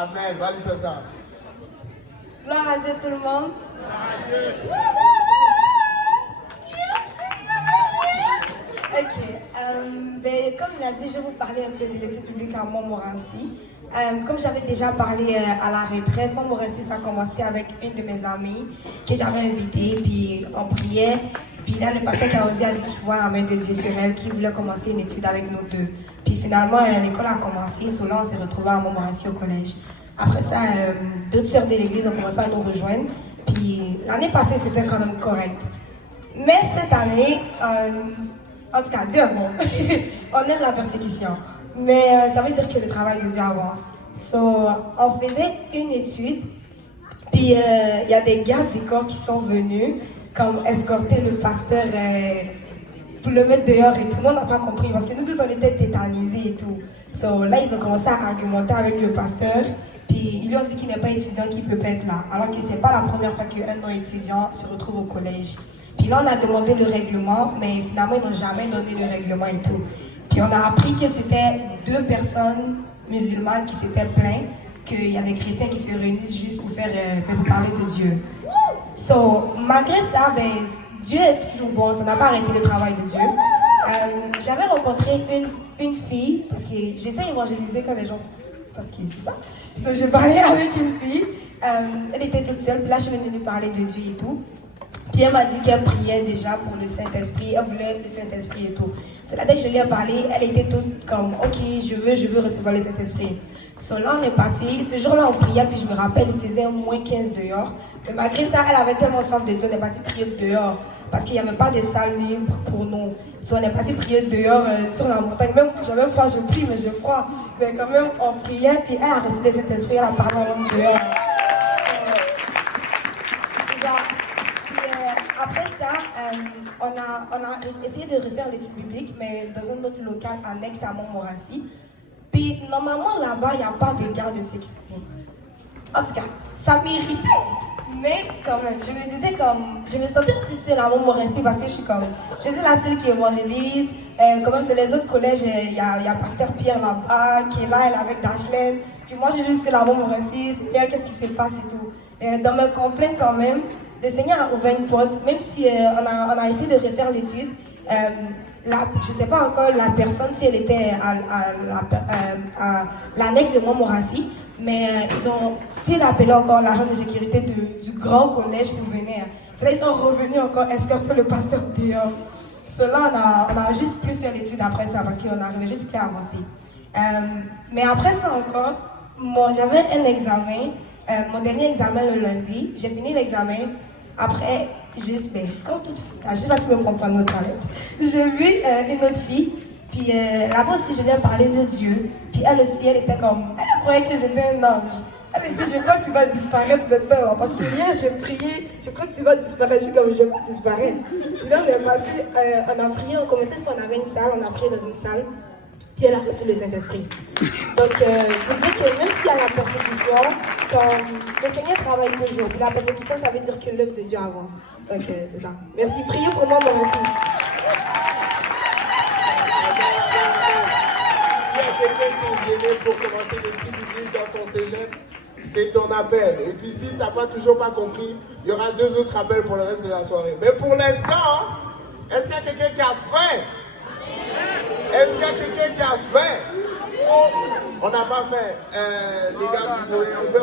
Amen. Vas-y, c'est ça. Gloire à Dieu tout le monde. Ok, comme il a dit, je vais vous parler un peu de l'étude biblique à Montmorency. Comme j'avais déjà parlé à la retraite, Montmorency, ça a commencé avec une de mes amies que j'avais invitée, puis on priait. Puis là, le pasteur Kaosi a dit qu'il voit la main de Dieu sur elle, qu'il voulait commencer une étude avec nous deux. Puis finalement, l'école a commencé, là, on s'est retrouvés à Montmorency au collège. Après ça, d'autres sœurs de l'église ont commencé à nous rejoindre. Puis l'année passée, c'était quand même correct. Mais cette année, en tout cas, Dieu est bon. On aime la persécution. Mais ça veut dire que le travail de Dieu avance. On faisait une étude, puis il y a des gars du corps qui sont venus comme escorter le pasteur pour le mettre dehors et tout. Le monde n'a pas compris parce que nous tous on était tétanisés et tout. Là, ils ont commencé à argumenter avec le pasteur. Puis ils lui ont dit qu'il n'est pas étudiant, qu'il ne peut pas être là. Alors que c'est pas la première fois qu'un non-étudiant se retrouve au collège. Puis là, on a demandé le règlement, mais finalement, ils n'ont jamais donné le règlement et tout. Puis on a appris que c'était 2 personnes musulmanes qui s'étaient plaintes qu'il y a des chrétiens qui se réunissent juste pour pour parler de Dieu. Malgré ça, Dieu est toujours bon, ça n'a pas arrêté le travail de Dieu. J'avais rencontré une fille, parce que j'essaie d'évangéliser quand les gens parce que c'est ça. J'ai parlé avec une fille, elle était toute seule, puis là je suis venue lui parler de Dieu et tout. Puis elle m'a dit qu'elle priait déjà pour le Saint-Esprit, elle voulait le Saint-Esprit et tout. Dès que je lui ai parlé, elle était toute comme, ok, je veux recevoir le Saint-Esprit. Là on est parti, ce jour-là on priait, puis je me rappelle, il faisait moins 15 dehors. Mais malgré ça, elle avait tellement soif de Dieu, on est parti prier dehors. Parce qu'il n'y avait pas de salle libre pour nous. On est passé prier dehors sur la montagne. Même moi j'avais froid, je prie, mais j'ai froid. Mais quand même, on priait, puis elle a reçu le Saint-Esprit, elle a parlé en langue dehors. C'est ça. Puis après ça, on a essayé de refaire l'étude biblique, mais dans un autre local annexe à Montmorency. Puis normalement, là-bas, il n'y a pas de garde de sécurité. En tout cas, ça m'irritait. Mais quand même, je me disais je me sentais aussi seule à Montmorency parce que je suis la seule qui évangélise. Quand même, dans les autres collèges, il y a pasteur Pierre là-bas, qui est là, elle est avec Dashlane. Puis moi, je suis juste seule à Montmorency, c'est bien, qu'est-ce qui se passe et tout. Dans mes complaintes quand même, le Seigneur a ouvert une porte, même si on a essayé de refaire l'étude. Je ne sais pas encore la personne si elle était à l'annexe de Montmorency. Mais ils ont still appelé encore l'agent de sécurité du grand collège pour venir. Ils sont revenus encore escorter le pasteur dehors. On a juste plus fait l'étude après ça parce qu'on n'arrivait juste plus à avancer. Mais après ça encore, j'avais un examen, mon dernier examen le lundi. J'ai fini l'examen. Après, comme toute fille, je ne sais pas si vous me comprenez notre palette. J'ai vu une autre fille. Puis là-bas aussi, je lui ai parlé de Dieu. Puis elle aussi, elle était comme, elle croyait que j'étais un ange. Elle me dit, je crois que tu vas disparaître maintenant, là, parce que hier, j'ai prié, je crois que tu vas disparaître. Je suis comme, je vais pas disparaître. Puis là, on a prié, on commençait, on avait une salle, on a prié dans une salle. Puis elle a reçu le Saint-Esprit. Donc, il faut dire que même s'il y a la persécution, le Seigneur travaille toujours. Puis la persécution, ça veut dire que l'œuvre de Dieu avance. Donc, c'est ça. Merci, priez pour moi, moi aussi. Quelqu'un qui est gêné pour commencer l'étude biblique dans son cégep, c'est ton appel. Et puis si tu n'as toujours pas compris, il y aura 2 autres appels pour le reste de la soirée. Mais pour l'instant, est-ce qu'il y a quelqu'un qui a faim? Est-ce qu'il y a quelqu'un qui a faim? On n'a pas faim. Les gars, on peut